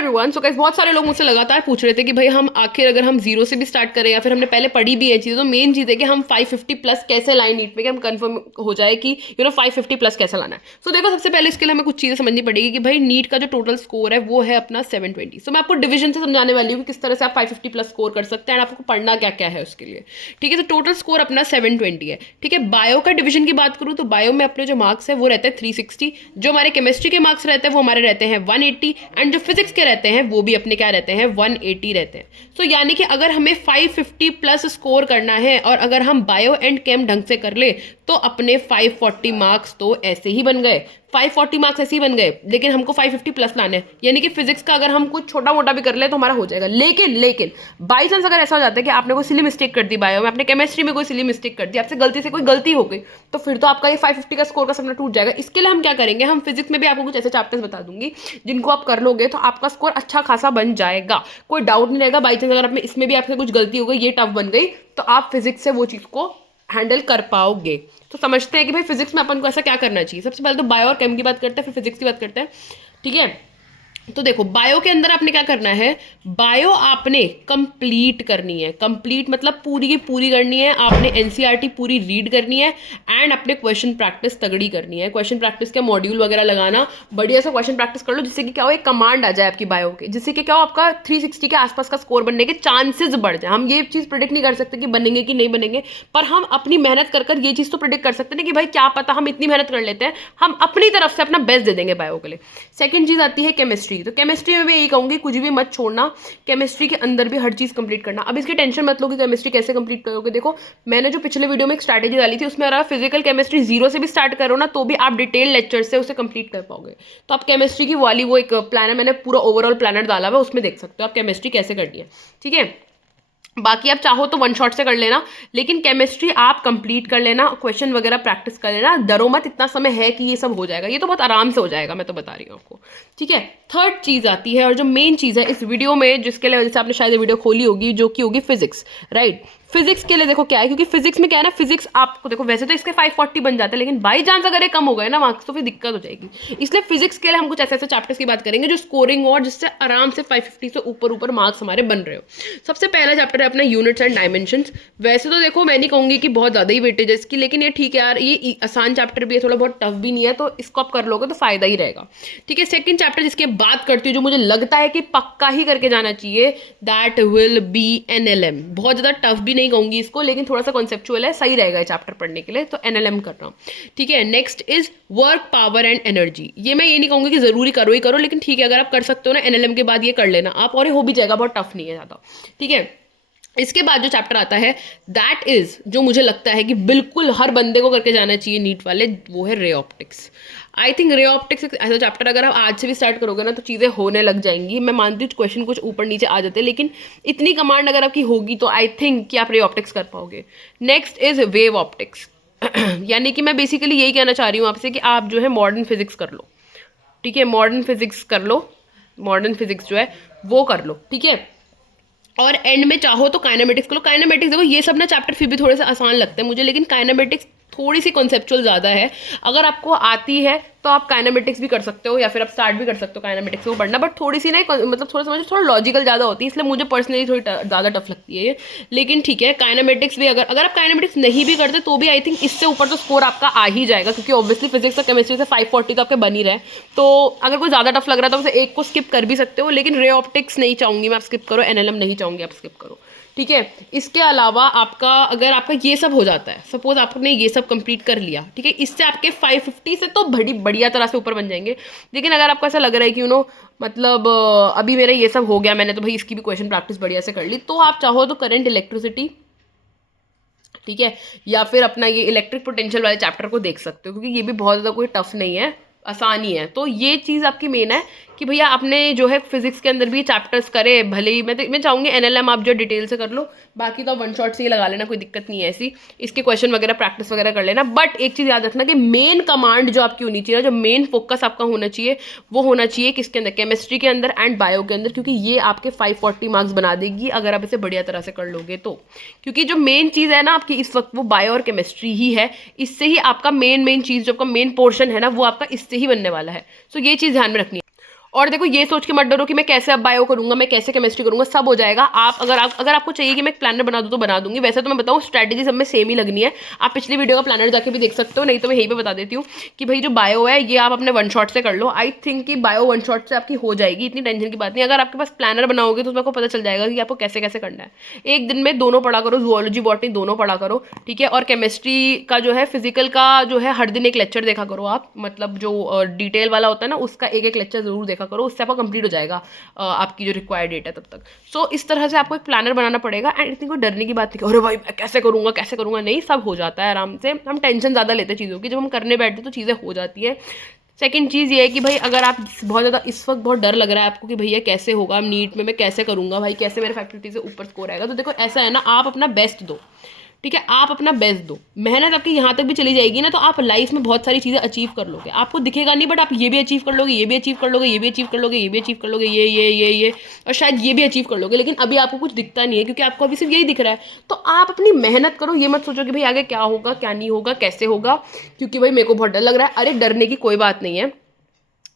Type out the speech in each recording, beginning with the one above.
Everyone. So guys, बहुत सारे लोग मुझसे लगातार पूछ रहे थे कि भाई हम आखिर अगर हम जीरो से भी स्टार्ट करें या फिर हमने पहले पढ़ी भी है चीज़, तो मेन चीज़ है कि हम 550 प्लस कैसे लाए नीट में, कि हम कंफर्म हो जाए कि 550 प्लस कैसे लाना है। सो देखो, सबसे पहले इसके लिए हमें कुछ चीज़ें समझनी पड़ेगी कि भाई नीट का जो टोटल स्कोर है वो है अपना 720। सो मैं आपको डिवीजन से समझाने वाली हूँ कि किस तरह से आप 550 प्लस स्कोर कर सकते हैं एंड आपको पढ़ना क्या क्या है उसके लिए। ठीक है, तो टोटल स्कोर अपना 720 है। ठीक है, बायो का डिवीजन की बात करूँ तो बायो में अपने जो मार्क्स है वो रहते हैं 360, जो हमारे केमिस्ट्री के मार्क्स रहते हैं वो हमारे रहते हैं 180, एंड जो फिजिक्स के रहते हैं वो भी अपने क्या रहते हैं 180 रहते हैं। सो यानी कि अगर हमें 550 प्लस स्कोर करना है और अगर हम बायो एंड केम ढंग से कर ले तो अपने 540 मार्क्स तो ऐसे ही बन गए, 540 मार्क्स ऐसे ही बन गए, लेकिन हमको 550 प्लस लाने हैं। यानी कि फिजिक्स का अगर हम कुछ छोटा मोटा भी कर ले तो हमारा हो जाएगा। लेकिन बाई चांस अगर ऐसा हो जाता है कि आपने कोई सिली मिस्टेक कर दी बायो में, आपने केमिस्ट्री में कोई सिली मिस्टेक कर दी, आपसे गलती से कोई गलती हो गई, तो फिर तो आपका ये 550 का स्कोर का सपना टूट जाएगा। इसके लिए हम क्या करेंगे, हम फिजिक्स में भी आपको कुछ ऐसे चैप्टर्स बता दूंगी जिनको आप कर लोगे तो आपका स्कोर अच्छा खासा बन जाएगा, कोई डाउट नहीं रहेगा। बाई चांस अगर आपने इसमें भी आपसे कुछ गलती हो गई, ये टफ बन गई, तो आप फिजिक्स से वो चीज़ को हैंडल कर पाओगे। तो समझते हैं कि भाई फिजिक्स में अपन को ऐसा क्या करना चाहिए। सबसे पहले तो बायो और केम की बात करते हैं, फिर फिजिक्स की बात करते हैं। ठीक है, तो देखो बायो के अंदर आपने क्या करना है, बायो आपने कंप्लीट करनी है। कंप्लीट मतलब पूरी की पूरी करनी है, आपने एनसीईआरटी पूरी रीड करनी है एंड अपने क्वेश्चन प्रैक्टिस तगड़ी करनी है। क्वेश्चन प्रैक्टिस के मॉड्यूल वगैरह लगाना, बढ़िया सा क्वेश्चन प्रैक्टिस कर लो, जिससे कि क्या हो, एक कमांड आ जाए आपकी बायो के, जिससे कि क्या हो, आपका 360 के आसपास का स्कोर बनने के चांसेस बढ़ जाए। हम ये चीज़ प्रिडिक्ट नहीं कर सकते कि बनेंगे कि नहीं बनेंगे, पर हम अपनी मेहनत कर ये चीज़ तो प्रिडिक्ट कर सकते हैं कि भाई क्या पता हम इतनी मेहनत कर लेते हैं, हम अपनी तरफ से अपना बेस्ट दे देंगे बायो के लिए। सेकेंड चीज़ आती है केमिस्ट्री। तो केमिस्ट्री में भी यही कहूँगी, कुछ भी मत छोड़ना, केमिस्ट्री के अंदर भी हर चीज़ कंप्लीट करना। अब इसकी टेंशन मत लो कि केमिस्ट्री कैसे कंप्लीट करोगे। देखो, मैंने जो पिछले वीडियो में एक स्ट्रैटेजी डाली थी उसमें अगर फिजिकल केमिस्ट्री जीरो से भी स्टार्ट करो ना तो भी आप डिटेल लेक्चर से उसे कंप्लीट कर पाओगे। तो आप केमिस्ट्री की वाली वो एक प्लानर, मैंने पूरा ओवरऑल प्लानर डाला हुआ, उसमें देख सकते हो आप केमिस्ट्री कैसे करनी है। ठीक है, बाकी आप चाहो तो वन शॉट से कर लेना, लेकिन केमिस्ट्री आप कंप्लीट कर लेना, क्वेश्चन वगैरह प्रैक्टिस कर लेना, डरो मत, इतना समय है कि ये सब हो जाएगा, ये तो बहुत आराम से हो जाएगा, मैं तो बता रही हूँ आपको। ठीक है, थर्ड चीज़ आती है और जो मेन चीज़ है इस वीडियो में, जिसके लिए वजह से आपने शायद वीडियो खोली होगी, जो कि होगी फिजिक्स। राइट, फिजिक्स के लिए देखो क्या है, क्योंकि फिजिक्स में क्या है ना, फिजिक्स आपको देखो वैसे तो इसके 540 बन जाते हैं, लेकिन बाई चांस अगर ये कम हो गए ना मार्क्स तो फिर दिक्कत हो जाएगी। इसलिए फिजिक्स के लिए हम कुछ ऐसे ऐसे चैप्टर्स की बात करेंगे जो स्कोरिंग हो और जिससे आराम से 550 से ऊपर मार्क्स हमारे बन रहे हो। सबसे पहला चैप्टर है अपना यूनिट्स एंड डायमेंशंस। वैसे तो देखो मैं नहीं कहूँगी कि बहुत ज़्यादा ही वेटेज है इसकी, लेकिन ये ठीक है यार, ये आसान चैप्टर भी है, थोड़ा बहुत टफ भी नहीं है, तो इसको आप कर लोगे तो फायदा ही रहेगा। ठीक है, सेकंड चैप्टर जिसकी बात करती हूँ, जो मुझे लगता है कि पक्का ही करके जाना चाहिए, दैट विल बी NLM। बहुत ज़्यादा टफ भी नहीं कहूँगी इसको, लेकिन थोड़ा सा कॉन्सेप्चुअल है, सही रहेगा चैप्टर पढ़ने के लिए, तो NLM कर रहा हूँ। ठीक है, next is work, power and energy. ये मैं ये नहीं कहूँगी कि जरूरी करो ही करो, लेकिन ठीक है अगर आप कर सकते हो ना NLM के बाद ये कर लेना आप, और ये हो भी जाएगा, बहुत टफ नहीं है ज़्यादा। ठीक है, इसके बाद जो चैप्टर आता है दैट इज, जो मुझे लगता है कि बिल्कुल हर बंदे को करके जाना चाहिए नीट वाले, वो है ray optics. I think ray optics ऐसा चैप्टर अगर आप आज से भी स्टार्ट करोगे ना तो चीज़ें होने लग जाएंगी। मैं मानती हूँ क्वेश्चन कुछ ऊपर नीचे आ जाते हैं, लेकिन इतनी कमांड अगर आपकी होगी तो आई थिंक कि आप रे ऑप्टिक्स कर पाओगे। Next is wave optics. यानी कि मैं बेसिकली यही कहना चाह रही हूँ आपसे कि आप जो है मॉडर्न फिजिक्स कर लो। ठीक है, मॉडर्न फिजिक्स कर लो, मॉडर्न फिजिक्स जो है वो कर लो। ठीक है, और एंड में चाहो तो काइनेमेटिक्स कर लो। काइनेमेटिक्स देखो ये सब ना चैप्टर फिर भी थोड़े से आसान लगते हैं मुझे, लेकिन काइनेमेटिक्स थोड़ी सी कॉन्सेप्चुअल ज़्यादा है। अगर आपको आती है तो आप काइनेमेटिक्स भी कर सकते हो, या फिर आप स्टार्ट भी कर सकते हो काइनेमेटिक्स को पढ़ना, बट थोड़ी सी ना मतलब थोड़ा समझो थोड़ा लॉजिकल ज़्यादा होती है, इसलिए मुझे पर्सनली थोड़ी ज़्यादा टफ लगती है ये। लेकिन ठीक है, काइनेमेटिक्स भी अगर आप काइनेमेटिक्स नहीं भी करते तो भी आई थिंक इससे ऊपर तो स्कोर आपका आ ही जाएगा, क्योंकि ऑब्वियसली फिजिक्स और केमिस्ट्री से 540 तो आपके बन ही रहे। तो अगर कोई ज़्यादा टफ लग रहा है तो उसे एक को स्किप कर भी सकते हो, लेकिन रे ऑप्टिक्स नहीं चाहूँगी मैं आप स्किप करो, NLM नहीं चाहूँगी आप स्किप करो। ठीक है, इसके अलावा आपका अगर आपका ये सब हो जाता है, सपोज आपने ये सब कंप्लीट कर लिया, ठीक है, इससे आपके 550 से तो बड़ी बढ़िया तरह से ऊपर बन जाएंगे। लेकिन अगर आपको ऐसा लग रहा है कि मतलब अभी मेरा ये सब हो गया, मैंने तो भाई इसकी भी क्वेश्चन प्रैक्टिस बढ़िया से कर ली, तो आप चाहो तो करंट इलेक्ट्रिसिटी, ठीक है, या फिर अपना ये इलेक्ट्रिक पोटेंशियल वाले चैप्टर को देख सकते हो, क्योंकि ये भी बहुत ज़्यादा कोई टफ नहीं है, आसानी है। तो ये चीज़ आपकी मेन है कि भैया आपने जो है फिजिक्स के अंदर भी चैप्टर्स करे, भले ही मैं चाहूँगी NLM आप जो डिटेल से कर लो, बाकी तो आप वन शॉट से ही लगा लेना, कोई दिक्कत नहीं है ऐसी, इसके क्वेश्चन वगैरह प्रैक्टिस वगैरह कर लेना। बट एक चीज़ याद रखना कि मेन कमांड जो आपकी होनी चाहिए, जो मेन फोकस आपका होना चाहिए, वो होना चाहिए किसके अंदर, केमिस्ट्री के अंदर एंड बायो के अंदर, क्योंकि ये आपके 540 मार्क्स बना देगी अगर आप इसे बढ़िया तरह से कर लोगे तो। क्योंकि जो मेन चीज़ है ना आपकी इस वक्त वो बायो और केमिस्ट्री ही है, इससे ही आपका मेन चीज़ जो आपका मेन पोर्शन है ना वो आपका इससे ही बनने वाला है। सो ये चीज़ ध्यान में रखनी है। और देखो ये सोच के मत डरो कि मैं कैसे अब बायो करूंगा, मैं कैसे केमिस्ट्री करूंगा, सब हो जाएगा। आप अगर आपको चाहिए कि मैं एक प्लानर बना दूं तो बना दूंगी। वैसे तो मैं बताऊं स्ट्रैटेजी सब में सेम ही लगनी है। आप पिछली वीडियो का प्लानर जाके भी देख सकते हो, नहीं तो मैं यहीं पे बता देती हूँ कि भाई जो बायो है ये आप अपने वन शॉट से कर लो। आई थिंक कि बायो वन शॉट से आपकी हो जाएगी, इतनी टेंशन की बात नहीं। अगर आपके पास प्लानर बनाओगे तो उसमें आपको पता चल जाएगा कि आपको कैसे कैसे करना है। एक दिन में दोनों पढ़ा करो, जूलॉजी बॉटनी दोनों पढ़ा करो, ठीक है। और केमिस्ट्री का जो है, फिजिकल का जो है, हर दिन एक लेक्चर देखा करो आप, मतलब जो डिटेल वाला होता है ना उसका एक एक लेक्चर जरूर देखा करो, उससे आपका कंप्लीट हो जाएगा आपकी जो रिक्वायर्ड डेट है तब तक। सो इस तरह से आपको एक प्लानर बनाना पड़ेगा। एंड इतनी कोई डरने की बात नहीं, अरे भाई मैं कैसे करूँगा, नहीं, सब हो जाता है आराम से। हम टेंशन ज़्यादा लेते हैं चीज़ों की, जब हम करने बैठते तो चीज़ें हो जाती है। सेकंड चीज़ ये है कि भाई अगर आप बहुत ज़्यादा इस वक्त बहुत डर लग रहा है आपको कि भैया कैसे होगा नीट में, मैं कैसे करूँगा भाई, कैसे मेरे फैकल्टी से ऊपर स्कोर आएगा, तो देखो ऐसा है ना, आप अपना बेस्ट दो, ठीक है। आप अपना बेस्ट दो, मेहनत आपकी यहाँ तक भी चली जाएगी ना तो आप लाइफ में बहुत सारी चीज़ें अचीव कर लोगे। आपको दिखेगा नहीं बट आप ये भी अचीव कर लोगे, ये भी अचीव कर लोगे, ये भी अचीव कर लोगे, ये भी अचीव कर लोगे, ये और शायद ये भी अचीव कर लोगे। लेकिन अभी आपको कुछ दिखता नहीं है क्योंकि आपको अभी सिर्फ यही दिख रहा है। तो आप अपनी मेहनत करो, ये मत सोचो कि भाई आगे क्या होगा क्या नहीं होगा कैसे होगा, क्योंकि भाई मेरे को बहुत डर लग रहा है। अरे डरने की कोई बात नहीं है,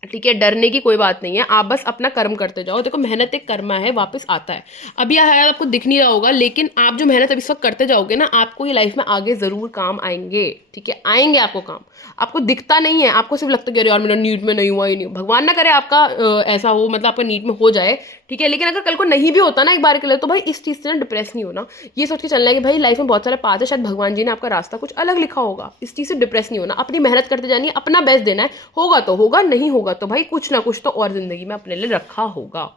ठीक है, डरने की कोई बात नहीं है। आप बस अपना कर्म करते जाओ। देखो मेहनत एक कर्मा है, वापस आता है। अभी यह आपको दिख नहीं रहा होगा, लेकिन आप जो मेहनत अभी इस वक्त करते जाओगे ना, आपको ये लाइफ में आगे ज़रूर काम आएंगे, ठीक है, आएंगे आपको काम। आपको दिखता नहीं है, आपको सिर्फ लगता है कि अरे यार मेरा नीट में नहीं हुआ ही नहीं। भगवान ना करे आपका ऐसा हो, मतलब आपका नीट में हो जाए, ठीक है। लेकिन अगर कल को नहीं भी होता ना एक बार के लिए, तो भाई इस चीज़ से ना डिप्रेस नहीं होना। ये सोच के चलना है कि भाई लाइफ में बहुत सारे पाथ है, शायद भगवान जी ने आपका रास्ता कुछ अलग लिखा होगा। इस चीज़ से डिप्रेस नहीं होना, अपनी मेहनत करते जानी है, अपना बेस्ट देना है। होगा तो होगा, नहीं होगा तो भाई कुछ ना कुछ तो और ज़िंदगी में अपने लिए रखा होगा।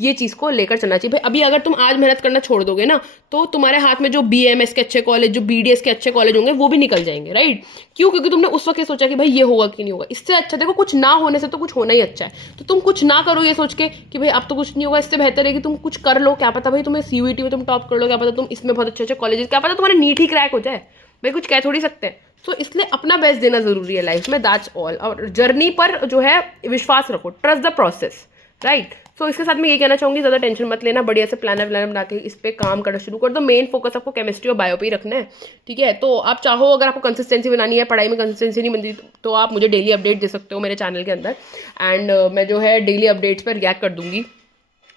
ये चीज़ को लेकर चलना चाहिए भाई। अभी अगर तुम आज मेहनत करना छोड़ दोगे ना, तो तुम्हारे हाथ में जो BAMS के अच्छे कॉलेज, जो BDS के अच्छे कॉलेज होंगे वो भी निकल जाएंगे, राइट। क्यों? क्योंकि तुमने उस वक्त ये सोचा कि भाई ये होगा कि नहीं होगा। इससे अच्छा देखो, कुछ ना होने से तो कुछ होना ही अच्छा है। तो तुम कुछ ना करो ये सोच के कि भाई अब तो कुछ नहीं होगा, इससे बेहतर है कि तुम कुछ कर लो। क्या पता भाई तुम्हें CUET में तुम टॉप कर लो, क्या पता तुम इसमें बहुत अच्छे अच्छे कॉलेज, क्या पता तुम्हारे नीट ही क्रैक हो जाए। भाई कुछ कह थोड़ी सकते हैं। तो इसलिए अपना बेस्ट देना जरूरी है लाइफ में, दैट्स ऑल। और जर्नी पर जो है विश्वास रखो, ट्रस्ट द प्रोसेस, राइट। सो इसके साथ मैं ये कहना चाहूँगी, ज़्यादा टेंशन मत लेना, बढ़िया से प्लानर बना के इस पर काम करना शुरू कर दो। मेन फोकस आपको केमिस्ट्री और बायो पे ही रखना है, ठीक है। तो आप चाहो, अगर आपको कंसिस्टेंसी बनानी है, पढ़ाई में कंसिस्टेंसी नहीं बनती, तो आप मुझे डेली अपडेट दे सकते हो मेरे चैनल के अंदर। एंड मैं जो है डेली अपडेट्स पर रिएक्ट कर दूंगी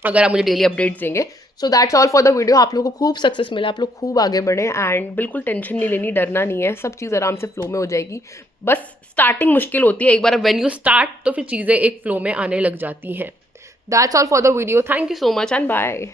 अगर आप मुझे डेली अपडेट्स देंगे। So that's all for the video. आप लोगों को खूब सक्सेस मिला, आप लोग खूब आगे बढ़े, एंड बिल्कुल टेंशन नहीं लेनी, डरना नहीं है, सब चीज़ आराम से फ्लो में हो जाएगी। बस स्टार्टिंग मुश्किल होती है, एक बार व्हेन यू स्टार्ट तो फिर चीज़ें एक फ्लो में आने लग जाती हैं। That's all for the video. Thank you so much and bye.